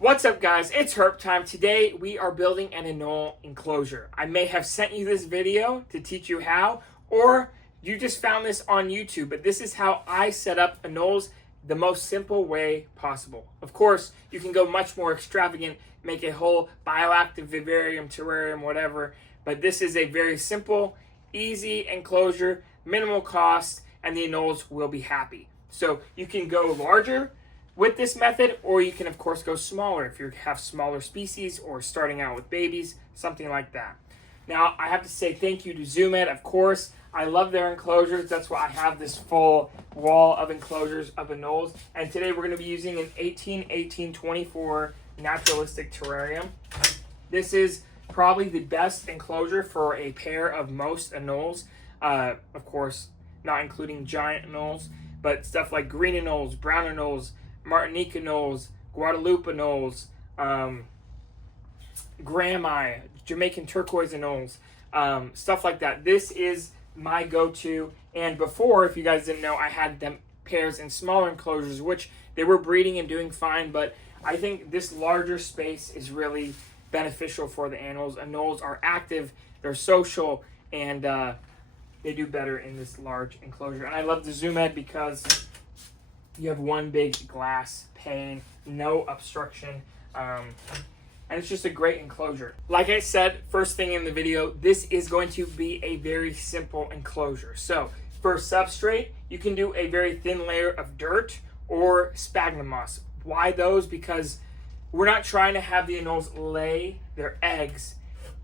What's up, guys? It's herp time. Today we are building an anole enclosure. I may have sent you this video to teach you how, or you just found this on YouTube, but this is how I set up anoles the most simple way possible. Of course, you can go much more extravagant, make a whole bioactive vivarium, terrarium, whatever, but this is a very simple, easy enclosure, minimal cost, and the anoles will be happy. So you can go larger with this method, or you can of course go smaller if you have smaller species or starting out with babies, something like that. Now I have to say thank you to ZoomEd, of course. I love their enclosures. That's why I have this full wall of enclosures of anoles. And today we're going to be using an 18-18-24 naturalistic terrarium. This is probably the best enclosure for a pair of most anoles. Of course, not including giant anoles, but stuff like green anoles, brown anoles, Martinique anoles, Guadeloupe anoles, Grami, Jamaican turquoise anoles, stuff like that. This is my go-to. And before, if you guys didn't know, I had them pairs in smaller enclosures, which they were breeding and doing fine, but I think this larger space is really beneficial for the anoles. Anoles are active, they're social, and they do better in this large enclosure. And I love the ZoomEd because you have one big glass pane, no obstruction, and it's just a great enclosure. Like I said, first thing in the video, this is going to be a very simple enclosure. So for substrate, you can do a very thin layer of dirt or sphagnum moss. Why those? Because we're not trying to have the anoles lay their eggs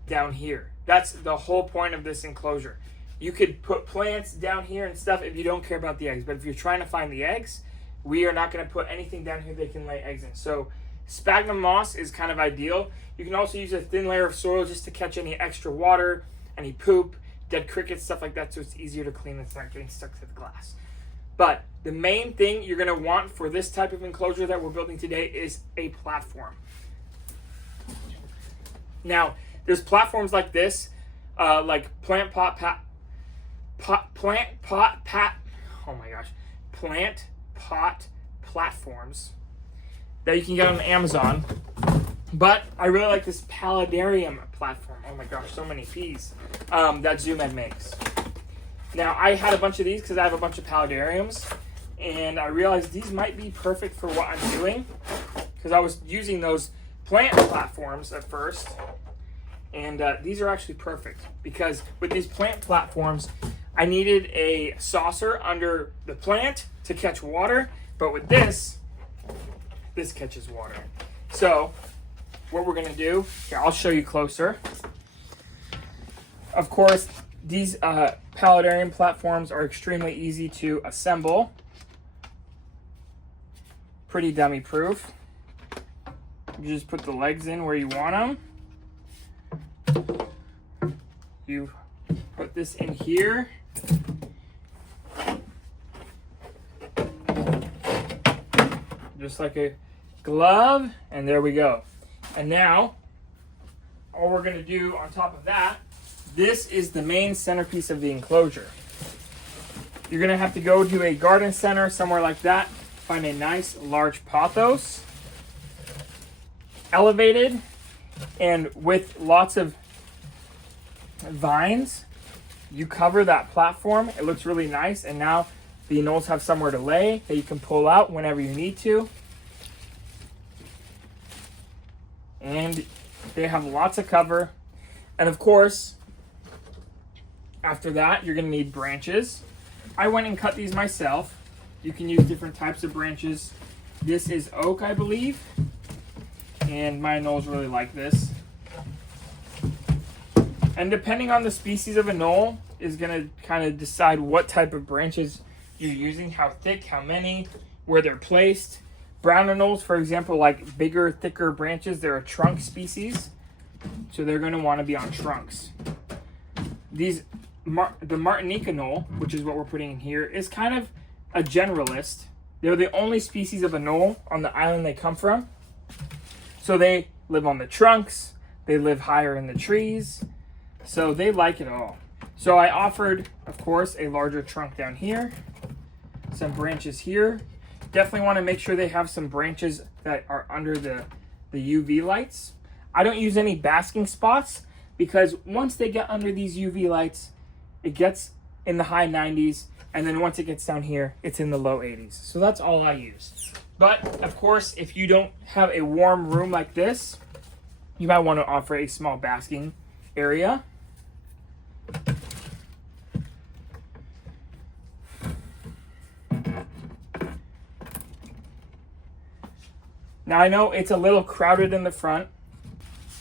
down here. That's the whole point of this enclosure. You could put plants down here and stuff if you don't care about the eggs, but if you're trying to find the eggs, we are not going to put anything down here they can lay eggs in. So sphagnum moss is kind of ideal. You can also use a thin layer of soil just to catch any extra water, any poop, dead crickets, stuff like that, so it's easier to clean and it's not getting stuck to the glass. But the main thing you're going to want for this type of enclosure that we're building today is a platform. Now, there's platforms like this, like plant pot platforms that you can get on Amazon. But I really like this paludarium platform. Oh my gosh, so many P's that ZoomEd makes. Now, I had a bunch of these because I have a bunch of paludariums, and I realized these might be perfect for what I'm doing because I was using those plant platforms at first, and these are actually perfect because with these plant platforms, I needed a saucer under the plant to catch water, but with this catches water. So what we're gonna do, here, I'll show you closer. Of course, these paludarium platforms are extremely easy to assemble. Pretty dummy proof. You just put the legs in where you want them. You put this in here. Just like a glove, and there we go. And now, all we're gonna do on top of that, this is the main centerpiece of the enclosure. You're gonna have to go to a garden center, somewhere like that, find a nice large pothos, elevated, and with lots of vines. You cover that platform, it looks really nice, and now the anoles have somewhere to lay that you can pull out whenever you need to. And they have lots of cover. And of course, after that, you're gonna need branches. I went and cut these myself. You can use different types of branches. This is oak, I believe. And my anoles really like this. And depending on the species of anole is gonna kind of decide what type of branches you're using, how thick, how many, where they're placed. Brown anoles, for example, like bigger, thicker branches, they're a trunk species, so they're going to want to be on trunks. The Martinique anole, which is what we're putting in here, is kind of a generalist. They're the only species of anole on the island they come from. So they live on the trunks, they live higher in the trees, so they like it all. So I offered, of course, a larger trunk down here, some branches here. Definitely want to make sure they have some branches that are under the the UV lights. I don't use any basking spots because once they get under these UV lights, it gets in the high 90s, and then once it gets down here, it's in the low 80s. So that's all I use. But of course, if you don't have a warm room like this, you might want to offer a small basking area. Now I know it's a little crowded in the front.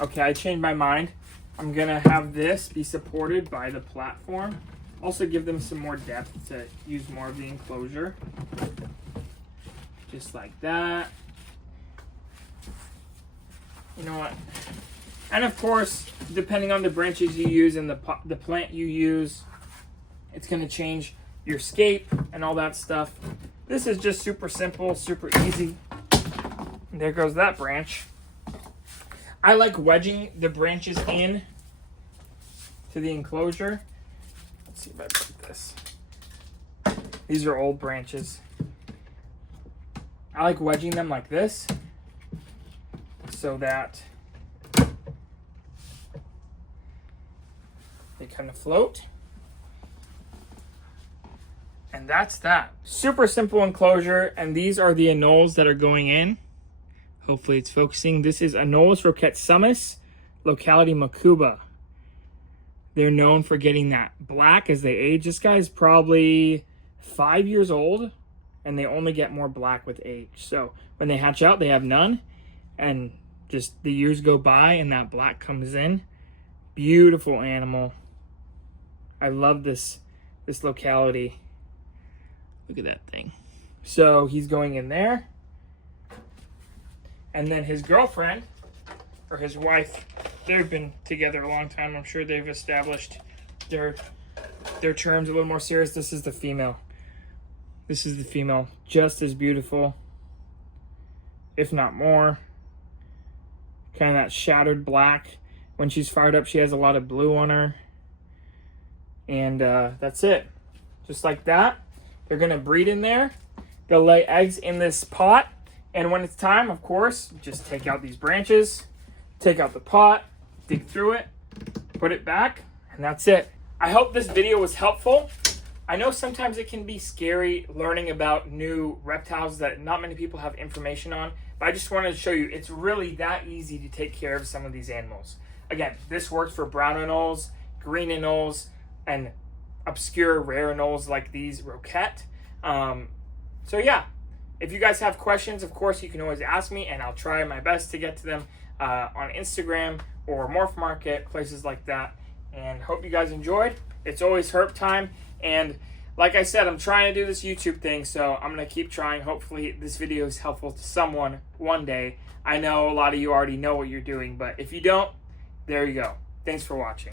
Okay, I changed my mind. I'm gonna have this be supported by the platform. Also give them some more depth to use more of the enclosure. Just like that. You know what? And of course, depending on the branches you use and the plant you use, it's gonna change your scape and all that stuff. This is just super simple, super easy. And there goes that branch. I like wedging the branches in to the enclosure. Let's see if I put this. These are old branches. I like wedging them like this so that they kind of float. And that's that. Super simple enclosure, and these are the anoles that are going in. Hopefully it's focusing. This is Anoles Roquette Sumus, locality Macuba. They're known for getting that black as they age. This guy's probably 5 years old, and they only get more black with age. So when they hatch out, they have none, and just the years go by and that black comes in. Beautiful animal. I love this locality. Look at that thing. So he's going in there. And then his girlfriend, or his wife, they've been together a long time. I'm sure they've established their terms a little more serious. This is the female. This is the female. Just as beautiful, if not more. Kind of that shattered black. When she's fired up, she has a lot of blue on her. And that's it. Just like that. They're going to breed in there. They'll lay eggs in this pot. And when it's time, of course, just take out these branches, take out the pot, dig through it, put it back, and that's it. I hope this video was helpful. I know sometimes it can be scary learning about new reptiles that not many people have information on, but I just wanted to show you it's really that easy to take care of some of these animals. Again, this works for brown anoles, green anoles, and obscure rare anoles like these Roquette. So yeah. If you guys have questions, of course, you can always ask me, and I'll try my best to get to them on Instagram or Morph Market, places like that. And hope you guys enjoyed. It's always herp time. And like I said, I'm trying to do this YouTube thing, so I'm going to keep trying. Hopefully this video is helpful to someone one day. I know a lot of you already know what you're doing, but if you don't, there you go. Thanks for watching.